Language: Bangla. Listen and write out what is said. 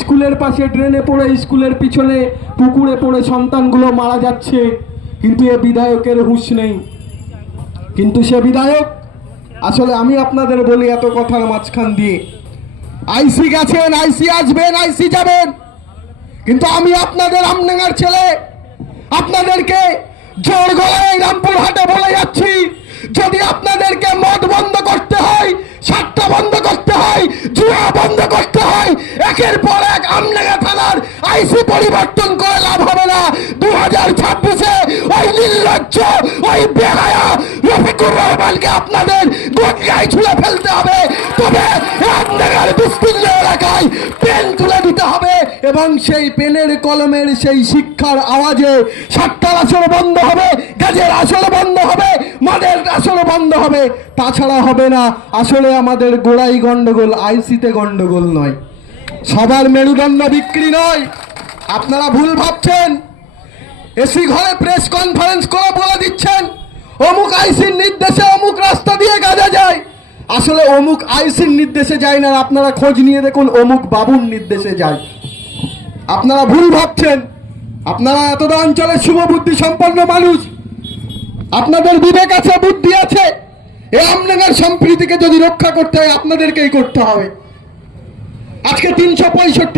স্কুলের পাশে ড্রেনে পড়ে, স্কুলের পিছনে পুকুরে পড়ে সন্তানগুলো মারা যাচ্ছে, কিন্তু এ বিধায়কের হুঁশ নেই। কিন্তু সে বিধায়ক, আসলে আমি আপনাদের বলি এত কথার মাঝখান দিয়ে, আইসি গেছেন, আইসি আসবেন, আইসি যাবেন, কিন্তু আমি আপনাদের আমডাঙ্গার ছেলে, আপনাদেরকে জোর গলায় রামপুরহাটে বলে যাচ্ছি, যদি আপনাদেরকে মদ বন্ধ করতে হয়, সাতটা বন্ধ করতে হয়, জুয়া বন্ধ করতে হয়, একের পর এক আমডাঙ্গা থানার আইসি পরিবর্তন করে লাভ হবে না। 2026-এ ওই নির্লজ্জ, ওই বেহায়া রফিকুর রহমানকে আপনাদের গঙ্গায় ছুঁড়ে ফেলতে হবে। তবে আমডাঙ্গার বিস্তীর্ণ এলাকায় পেন তুলে দিতে হবে, এবং সেই পেনের কলমের সেই শিক্ষার আওয়াজে সাতটার আসর বন্ধ হবে, গাজের আসর বন্ধ হবে, মদের আসর বন্ধ হবে। তাছাড়া হবে না। আসলে আমাদের গোড়াই গন্ডগোল, আইসিতে গন্ডগোল নয়, সবার মেরুদণ্ড বিক্রি নয়। আপনারা ভুল ভাবছেন, এসি ঘরে প্রেস কনফারেন্স করে বলে দিচ্ছেন অমুক আইসির নির্দেশে অমুক রাস্তা দিয়ে গাজা যায়। আসলে অমুক আইসির নির্দেশে যায় না, আপনারা খোঁজ নিয়ে দেখুন অমুক বাবুর নির্দেশে যায়। আপনারা ভুল ভাবছেন। আপনারা এতটা অঞ্চলের শুভবুদ্ধি সম্পন্ন মানুষ, আপনাদের বিবেক আছে, বুদ্ধি আছে। এই আমডাঙ্গার সম্প্রীতিকে যদি রক্ষা করতে হয় আপনাদেরকেই করতে হবে। আজকে 365